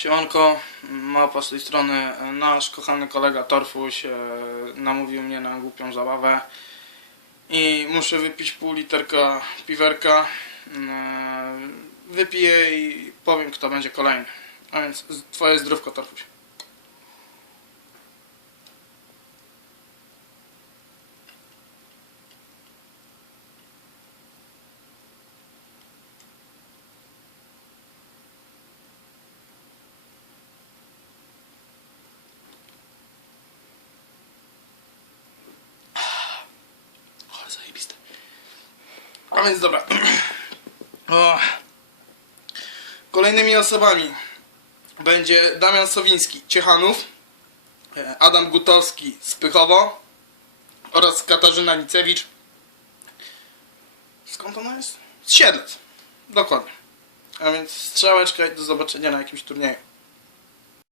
Siemanko, mapa z tej strony. Nasz kochany kolega Torfuś e, namówił mnie na głupią zabawę i muszę wypić pół literka piwerka. E, Wypiję i powiem kto będzie kolejny. A więc twoje zdrówko Torfuś. O, zajebiste. A więc dobra. O. Kolejnymi osobami będzie Damian Sowiński, Ciechanów, e, Adam Gutowski z Pychowo oraz Katarzyna Nicewicz. Skąd ona jest? Z Siedlec. Dokładnie. A więc strzałeczka i do zobaczenia na jakimś turnieju.